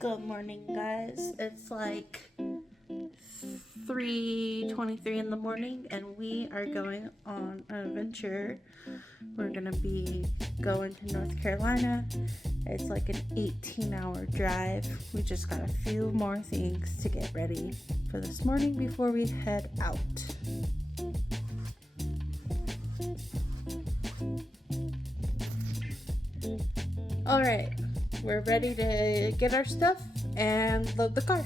Good morning, guys. It's like 3:23 in the morning and we are going on an adventure. We're gonna be going to North Carolina. It's like an 18-hour drive. We just got a few more things to get ready for this morning before we head out. All right, we're ready to get our stuff and load the car.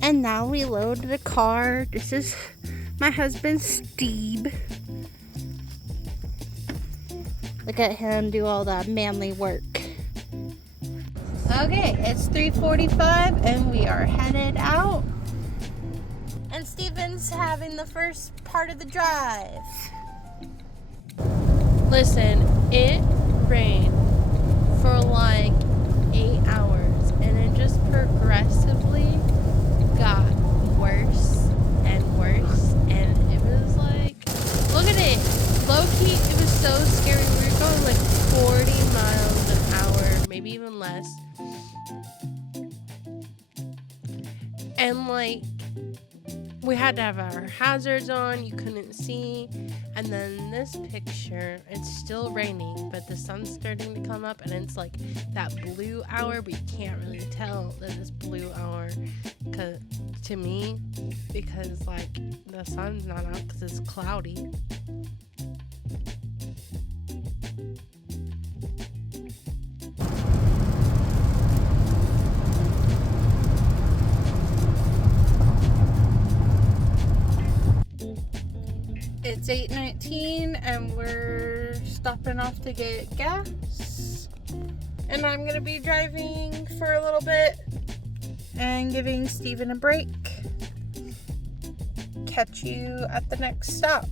And now we load the car. This is my husband, Neeb. Look at him do all that manly work. Okay, it's 3:45 and we are headed out. And Steven's having the first part of the drive. Listen, it rained for like 8 hours and it just progressively got worse and worse, and it was like, look at it, low key, it was so scary. We were going like 40 miles an hour, maybe even less, and like we had to have our hazards on, you couldn't see. And then this picture, it's still raining, but the sun's starting to come up and it's like that blue hour, but you can't really tell that it's blue hour to me, because like the sun's not out because it's cloudy. It's 8:19 and we're stopping off to get gas. And I'm gonna be driving for a little bit and giving Steven a break. Catch you at the next stop.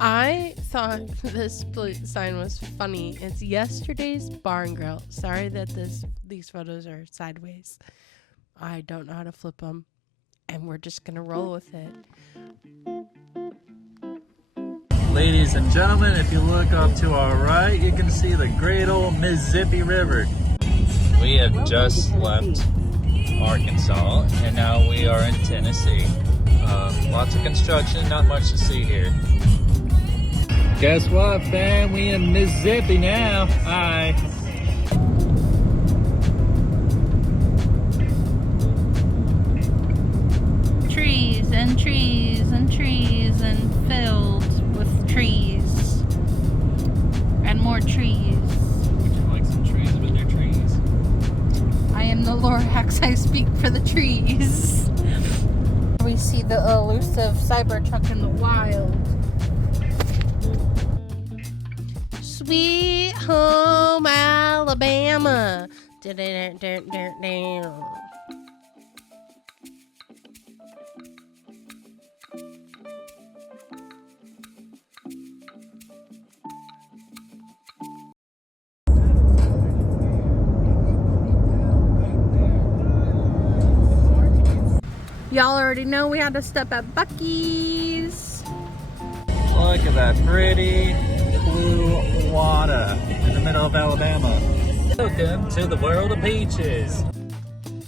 I thought this sign was funny. It's yesterday's barn grill. Sorry that these photos are sideways. I don't know how to flip them. And we're just gonna roll with it. Ladies and gentlemen, if you look up to our right, you can see the great old Mississippi River. We have just left Arkansas, and now we are in Tennessee. Lots of construction, not much to see here. Guess what, fam? We in Mississippi now. Hi. Trees and trees and trees and filled with trees and more trees. Would you like some trees with your trees? I am the Lorax, I speak for the trees. We see the elusive Cybertruck in the wild. Sweet home Alabama. Y'all already know we had to stop at Buc-ee's. Look at that pretty blue water in the middle of Alabama. Welcome to the world of peaches.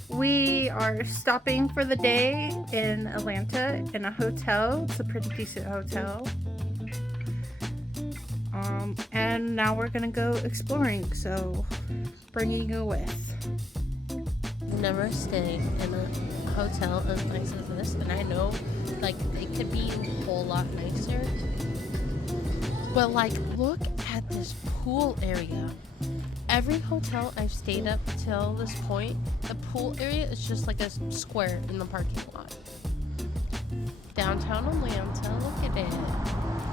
We are stopping for the day in Atlanta in a hotel. It's a pretty decent hotel. And now we're gonna go exploring, so bringing you with. Never stayed in a hotel as nice as this, and I know like they could be a whole lot nicer, but like look at this pool area. Every hotel I've stayed up till this point, the pool area is just like a square in the parking lot. Downtown Atlanta, look at it.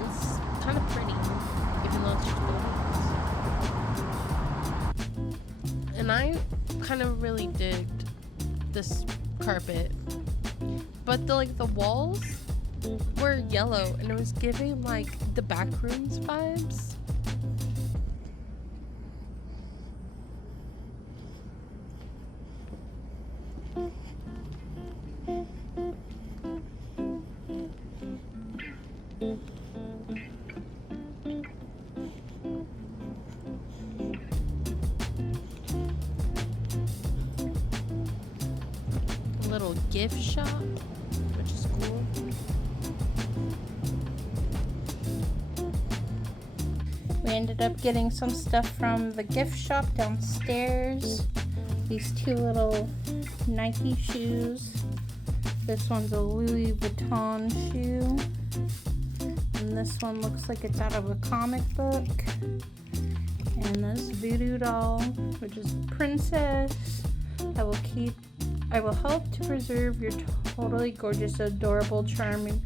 It's kind of pretty, even though it's just buildings. And I kind of really digged this carpet, but the walls were yellow and it was giving like the Backrooms vibes. gift shop, which is cool. We ended up getting some stuff from the gift shop downstairs. These two little Nike shoes. This one's a Louis Vuitton shoe. And this one looks like it's out of a comic book. And this voodoo doll, which is a princess. I will help to preserve your totally gorgeous, adorable, charming,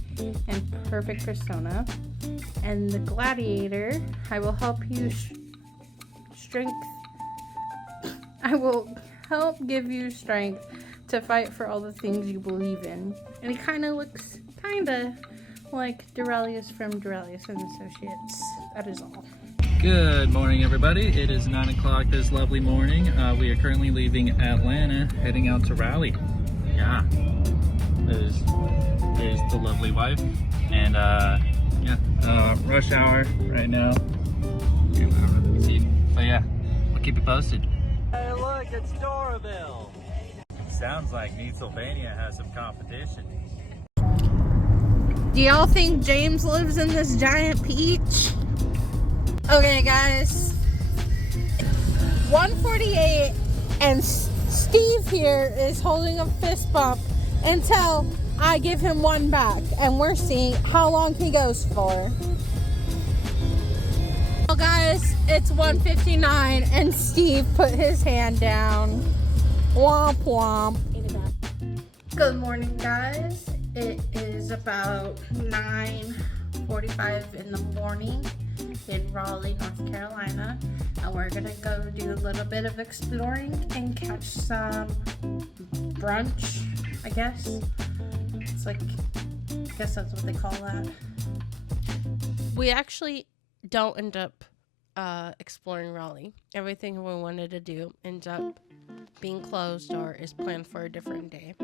and perfect persona. And the gladiator, I will help you I will help give you strength to fight for all the things you believe in. And he kind of looks like Durelius from Durelius and Associates. That is all. Good morning, everybody. It is 9 o'clock this lovely morning. We are currently leaving Atlanta, heading out to Raleigh. Yeah. There's the lovely wife. And rush hour right now. But yeah, we'll keep you posted. Hey, look, it's Doraville. Sounds like Needsylvania has some competition. Do y'all think James lives in this giant peach? Okay, guys. 1:48, and Steve here is holding a fist bump until I give him one back, and we're seeing how long he goes for. Well, guys, it's 1:59, and Steve put his hand down. Womp womp. Good morning, guys. It is about 9:45 in the morning in Raleigh, North Carolina, and we're gonna go do a little bit of exploring and catch some brunch, I guess. It's like, I guess that's what they call that. We actually don't end up exploring Raleigh. Everything we wanted to do ends up being closed or is planned for a different day.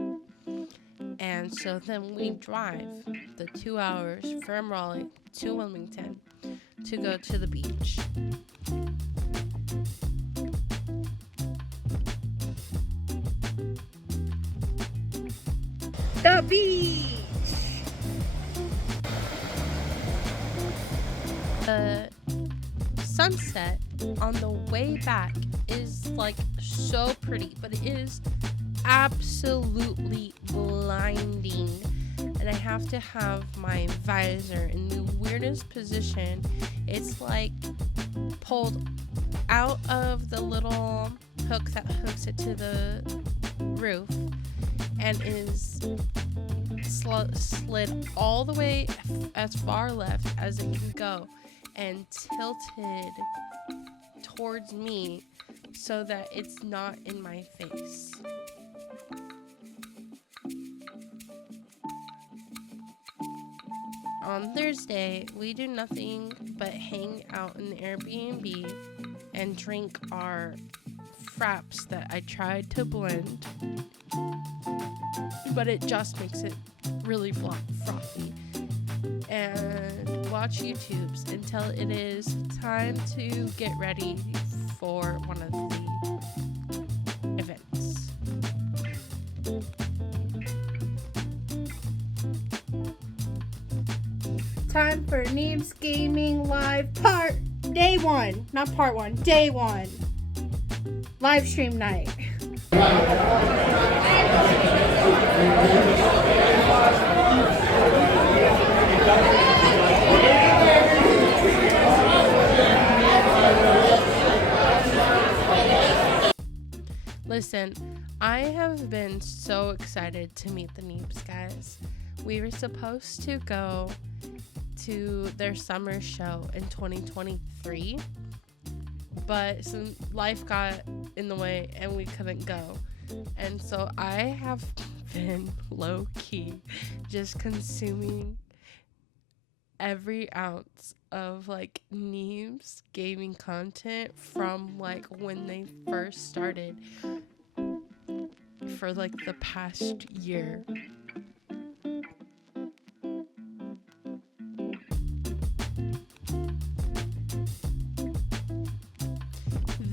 And so then we drive the 2 hours from Raleigh to Wilmington to go to the beach. The beach! The sunset on the way back is like so pretty, but it is absolutely blinding, and I have to have my visor in the weirdest position. It's like pulled out of the little hook that hooks it to the roof and is slid all the way as far left as it can go and tilted towards me so that it's not in my face. On Thursday, we do nothing but hang out in the Airbnb and drink our fraps that I tried to blend, but it just makes it really frothy, and watch YouTubes until it is time to get ready for one of the events. Time for Neeb's Gaming Live Day 1. Not part 1, Day 1. Live stream night. Listen, I have been so excited to meet the Neebs guys. We were supposed to go to their summer show in 2023, but some life got in the way and we couldn't go. And so I have been low-key just consuming every ounce of like Neeb's gaming content from like when they first started for like the past year.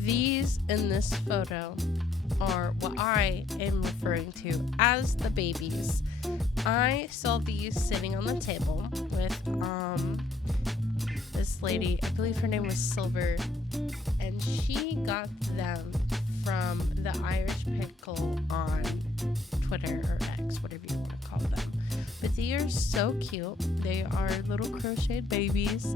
These in this photo or what I am referring to as the babies. I saw these sitting on the table with this lady. I believe her name was Silver, and she got them from the Irish Pickle on Twitter or X, whatever you want to call them. But they are so cute. They are little crocheted babies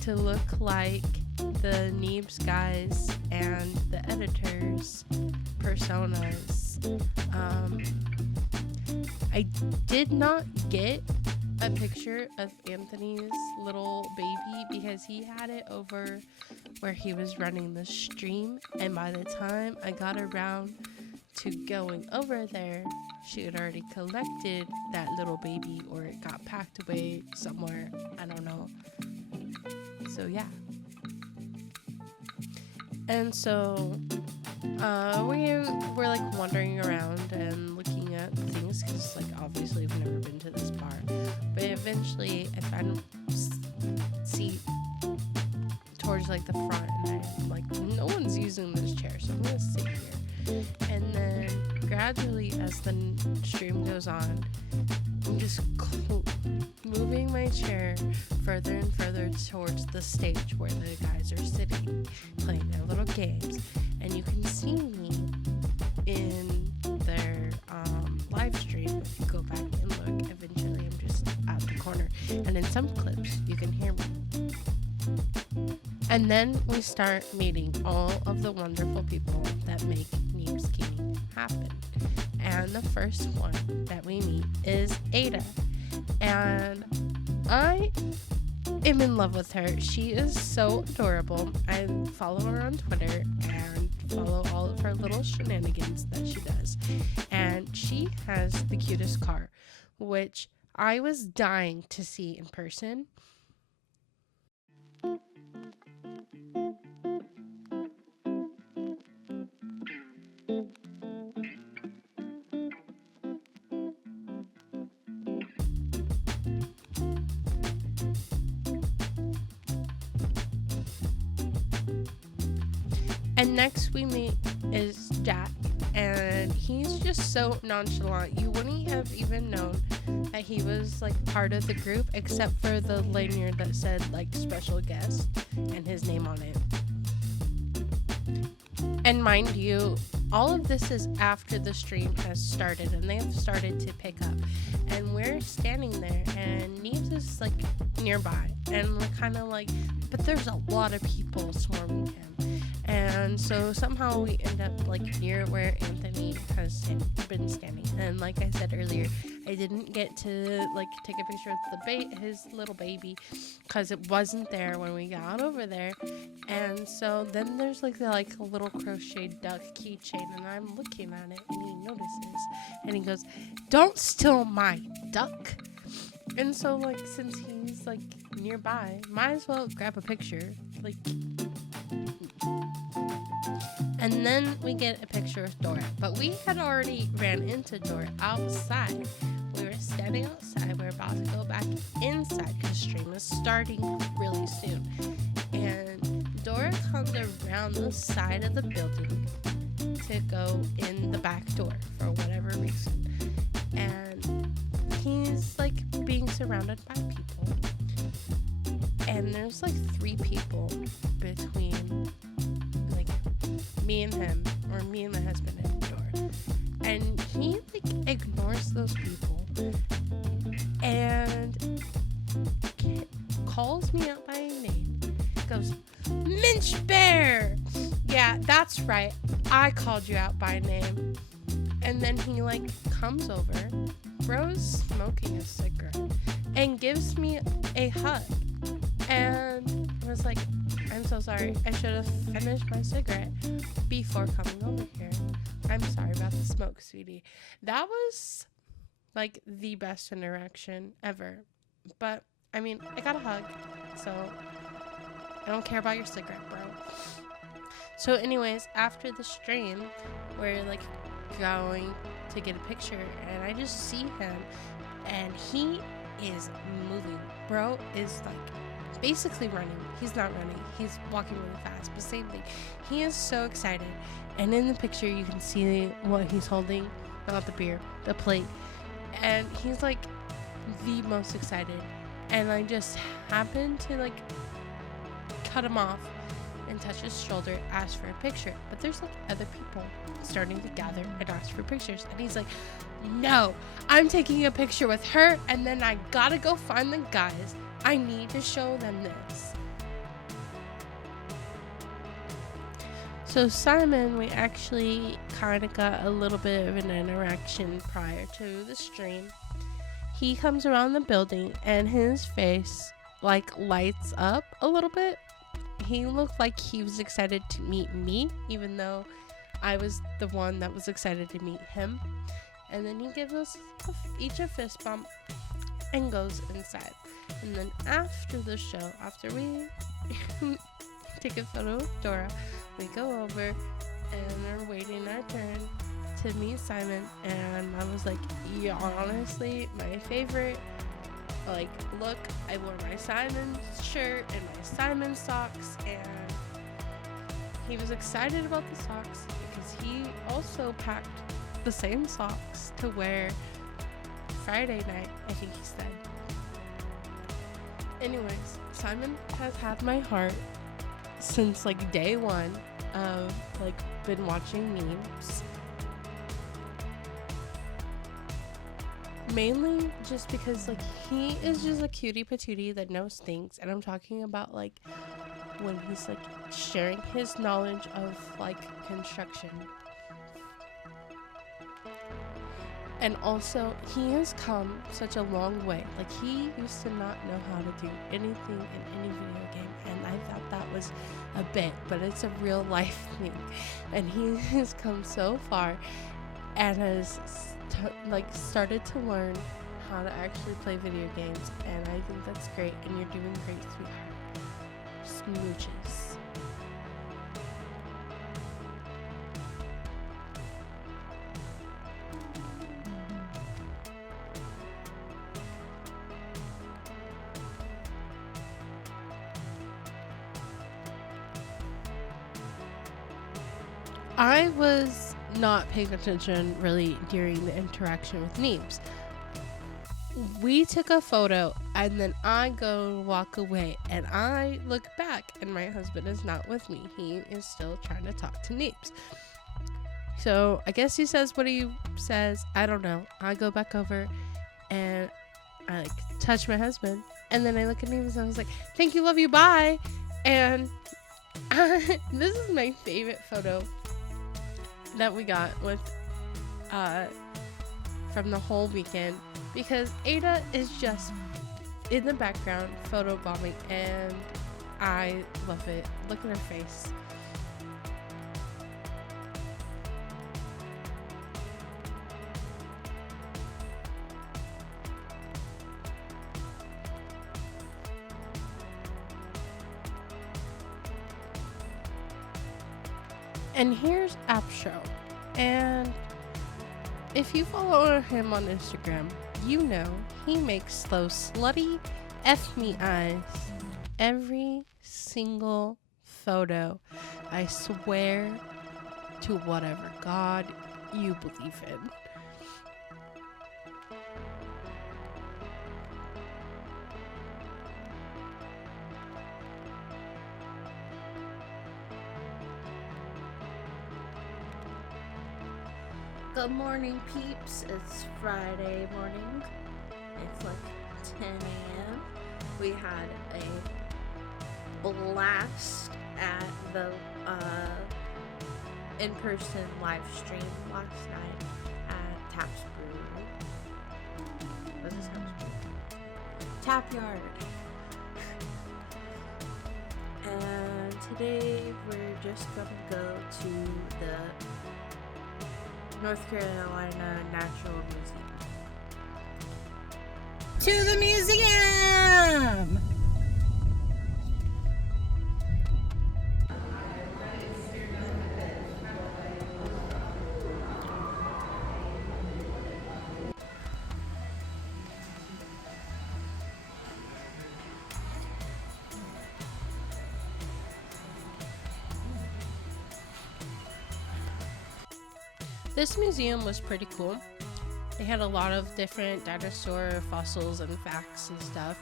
to look like the Neeb's guys and the editors' personas. I did not get a picture of Anthony's little baby because he had it over where he was running the stream, and by the time I got around to going over there, she had already collected that little baby, or it got packed away somewhere, I don't know. So yeah. And so we were like wandering around and looking at things because, like, obviously we've never been to this bar. But eventually I found a seat towards like the front, and I'm like, no one's using this chair, so I'm gonna sit here. And then gradually, as the stream goes on, I'm just moving my chair further and further towards the stage where the guys are sitting, playing their little games. And you can see me in their live stream. If you go back and look, eventually I'm just at the corner. And in some clips, you can hear me. And then we start meeting all of the wonderful people that make Neeb's King happen. And the first one that we meet is Ada. And I am in love with her. She is so adorable. I follow her on Twitter and follow all of her little shenanigans that she does. And she has the cutest car, which I was dying to see in person. And next we meet is Jack, and he's just so nonchalant. You wouldn't have even known that he was like part of the group, except for the lanyard that said like special guest and his name on it. And mind you, all of this is after the stream has started and they've started to pick up. And we're standing there, and Neeb is like nearby, and we're kind of like, but there's a lot of people swarming him. And so somehow we end up like near where Anthony has been standing. And like I said earlier, I didn't get to like take a picture with his little baby because it wasn't there when we got over there. And so then there's like a little crocheted duck keychain, and I'm looking at it, and he notices, and he goes, "Don't steal my duck." And so like, since he's like nearby, might as well grab a picture. Like, and then we get a picture of Dora. But we had already ran into Dora outside. We were standing outside. We were about to go back inside because stream is starting really soon. And Dora comes around the side of the building to go in the back door for whatever reason. And he's like being surrounded by people. And there's like 3 people between like me and him, or me and my husband and Dora. And he like ignores those people and calls me out by name. Goes, "Minch Bear!" Yeah, that's right. I called you out by name. And then he like comes over, Bro's smoking a cigarette, and gives me a hug. And I was like, "I'm so sorry. I should have finished my cigarette before coming over here. I'm sorry about the smoke, sweetie." That was like the best interaction ever. But I mean, I got a hug, so I don't care about your cigarette, bro. So anyways, after the stream, we're like going to get a picture, and I just see him, and he is moving. Bro is like basically running. He's not running. He's walking really fast, but same thing. He is so excited. And in the picture, you can see what he's holding. Not the beer, the plate. And he's like the most excited. And I just happened to like cut him off and touch his shoulder, ask for a picture. But there's like other people starting to gather and ask for pictures. And he's like, no, I'm taking a picture with her, and then I gotta go find the guys. I need to show them this. So Simon, we actually kind of got a little bit of an interaction prior to the stream. He comes around the building and his face like lights up a little bit. He looked like he was excited to meet me, even though I was the one that was excited to meet him. And then he gives us each a fist bump and goes inside. And then after the show, after we take a photo with Dora, we go over and we're waiting our turn to meet Simon. And I was like, yeah, honestly, my favorite like look, I wore my Simon shirt and my Simon socks, and he was excited about the socks because he also packed the same socks to wear Friday night, I think he said. Anyways, Simon has had my heart since like day one of like been watching memes. Mainly just because like he is just a cutie patootie that knows things, and I'm talking about like when he's like sharing his knowledge of like construction. And also, he has come such a long way. Like, he used to not know how to do anything in any video game, and I thought that was a bit, but it's a real life thing. And he has come so far and has started to learn how to actually play video games, and I think that's great, and you're doing great, sweetheart. Smooches. I was not paying attention really during the interaction with Neebs. We took a photo and then I go walk away and I look back and my husband is not with me. He is still trying to talk to Neebs. So I guess he says what he says. I don't know. I go back over and I like touch my husband, and then I look at Neebs and I was like, thank you, love you, bye. And this is my favorite photo that we got with from the whole weekend, because Ada is just in the background photo bombing and I love it. Look at her face. And here's Apsho. And if you follow him on Instagram, you know he makes those slutty F me eyes every single photo. I swear to whatever God you believe in. Good morning, peeps. It's Friday morning. It's like 10 a.m. We had a blast at the in-person live stream last night at Tap's Brewery. What's this Tap's Brewery? Tap Yard. And today we're just gonna go to the North Carolina Natural Museum. To the museum! This museum was pretty cool. They had a lot of different dinosaur fossils and facts and stuff.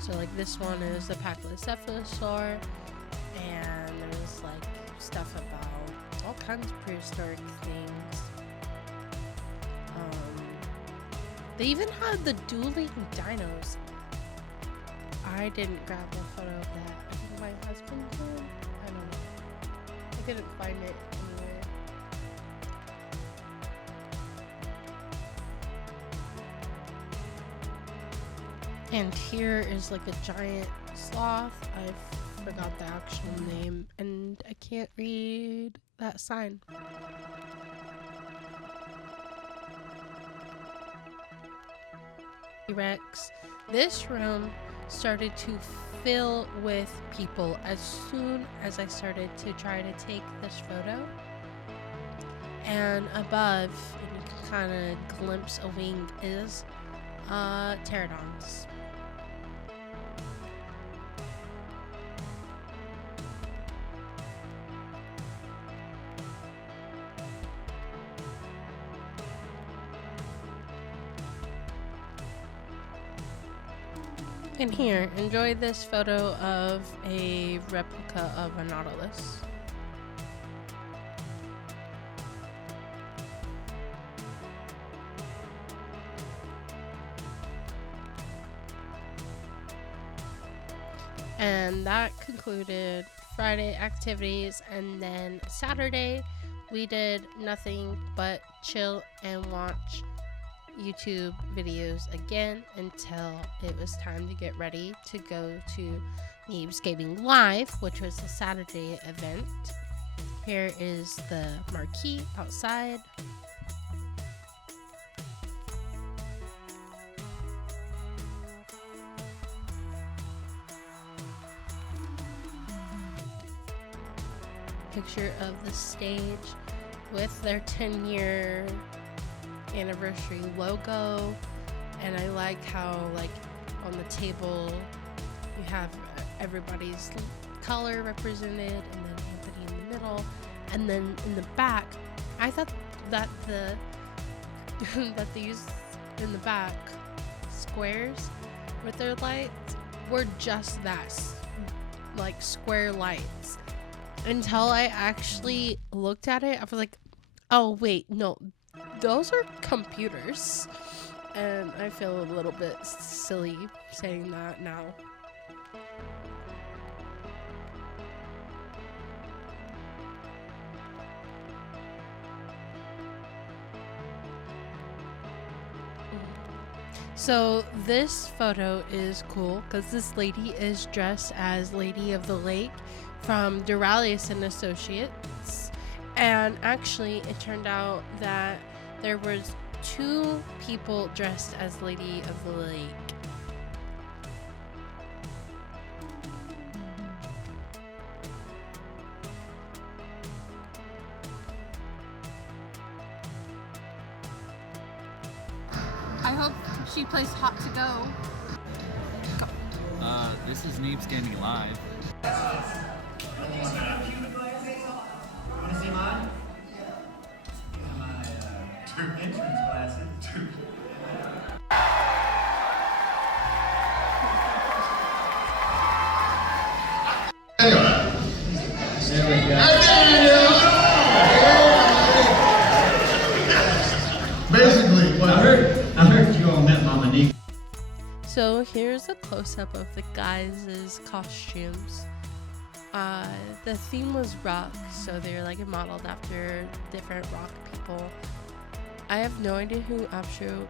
So like this one is the Pachycephalosaur, and there's like stuff about all kinds of prehistoric things. They even had the dueling dinos. I didn't grab a photo of that. I think my husband did. I don't know. I couldn't find it anywhere. And here is like a giant sloth. I forgot the actual name, and I can't read that sign. T-Rex. This room started to fill with people as soon as I started to try to take this photo. And above, and you can kind of glimpse a wing, is pterodons. And here, enjoy this photo of a replica of a nautilus. And that concluded Friday activities, and then Saturday we did nothing but chill and watch YouTube videos again until it was time to get ready to go to Neeb's Gaming Live, which was a Saturday event. Here is the marquee outside. Picture of the stage with their 10-year anniversary logo, and I like how like on the table you have everybody's color represented, and then Anthony in the middle, and then in the back I thought that the that these in the back squares with their lights were just that, like square lights, until I actually looked at it. I was like, oh wait, no, those are computers. And I feel a little bit silly saying that now. So this photo is cool because this lady is dressed as Lady of the Lake from Duralius and Associates. And actually it turned out that there was 2 people dressed as Lady of the Lake. I hope she plays Hot to Go. This is Neeb's Gaming Live. Want to see mine? My entrance glasses. There we go. Basically, what I heard you all met Mama Neeb. So here's a close-up of the guys' costumes. The theme was rock, so they're like modeled after different rock people. I have no idea who Apsho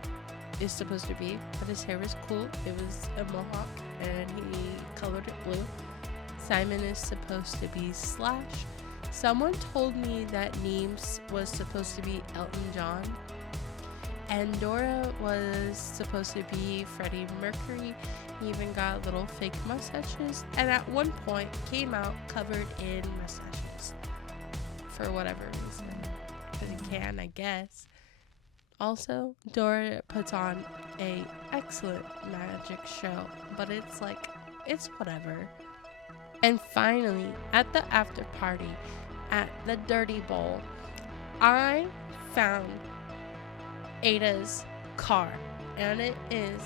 is supposed to be, but his hair was cool. It was a mohawk, and he colored it blue. Simon is supposed to be Slash. Someone told me that Neebs was supposed to be Elton John. And Dora was supposed to be Freddie Mercury. He even got little fake mustaches, and at one point came out covered in mustaches for whatever reason, because he can, I guess. Also, Dora puts on a excellent magic show, but it's like, it's whatever. And finally, at the after party at the Dirty Bowl, I found Ada's car, and it is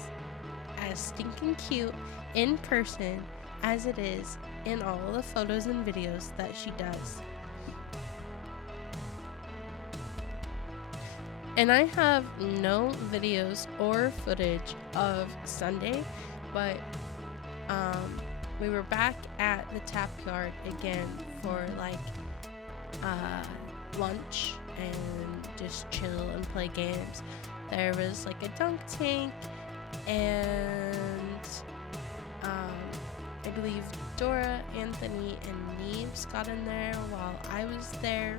as stinking cute in person as it is in all of the photos and videos that she does. And I have no videos or footage of Sunday, but we were back at the tap yard again for like lunch and just chill and play games. There was like a dunk tank, and I believe Dora, Anthony, and Neebs got in there while I was there.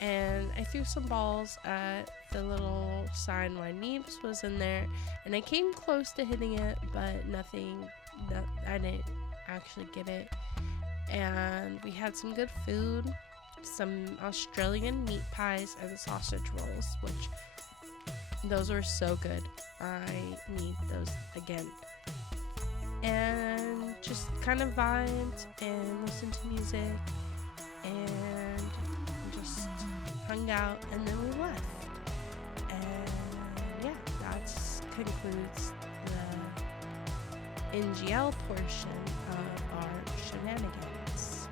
And I threw some balls at the little sign while Neebs was in there, and I came close to hitting it, but I didn't actually get it. And we had some good food, some Australian meat pies and sausage rolls, which those were so good. I need those again. And just kind of vibed and listened to music and just hung out, and then we left. And yeah, that concludes the NGL portion of our shenanigans.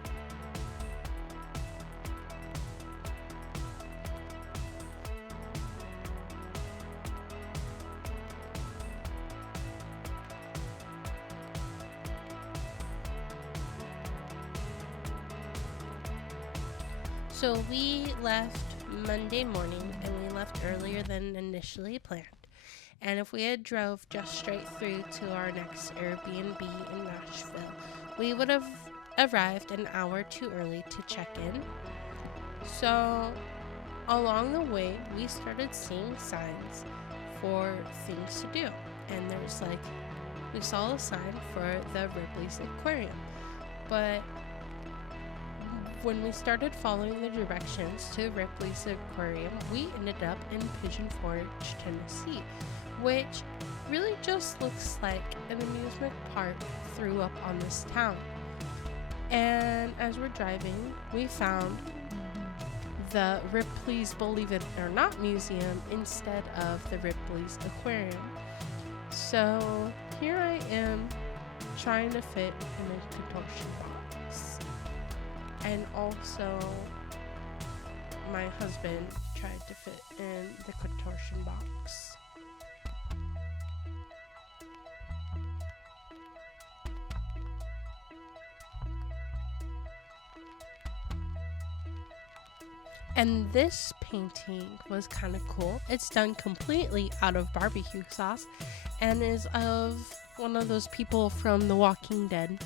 So we left Monday morning, and we left earlier than initially planned. And if we had drove just straight through to our next Airbnb in Nashville, we would have arrived an hour too early to check in. So along the way, we started seeing signs for things to do. And there's like, we saw a sign for the Ripley's Aquarium. But when we started following the directions to Ripley's Aquarium, we ended up in Pigeon Forge, Tennessee, which really just looks like an amusement park threw up on this town. And as we're driving, we found the Ripley's Believe It or Not Museum instead of the Ripley's Aquarium. So here I am trying to fit in a contortion box. And also, my husband tried to fit in the contortion box. And this painting was kind of cool. It's done completely out of barbecue sauce and is of one of those people from The Walking Dead.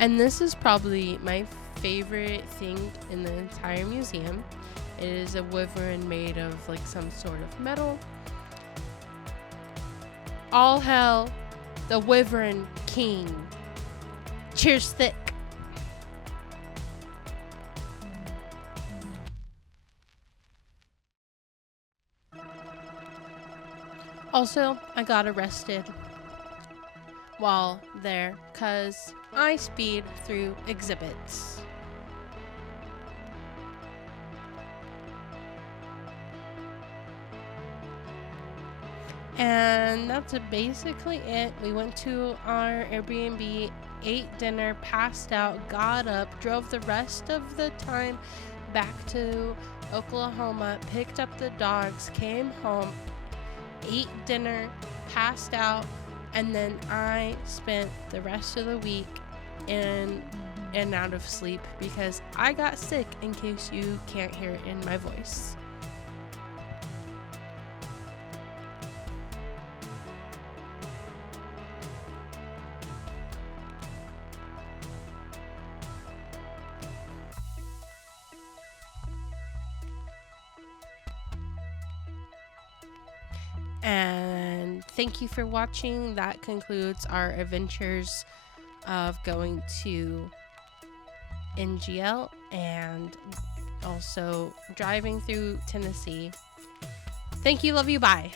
And this is probably my favorite thing in the entire museum. It is a wyvern made of like some sort of metal. All hail the Wyvern King. Cheers thick. Also, I got arrested while there because I speed through exhibits. And that's basically it. We went to our Airbnb, ate dinner, passed out, got up, drove the rest of the time back to Oklahoma, picked up the dogs, came home, ate dinner, passed out, and then I spent the rest of the week in and out of sleep because I got sick, in case you can't hear it in my voice. And thank you for watching. That concludes our adventures of going to NGL and also driving through Tennessee. Thank you, love you, bye.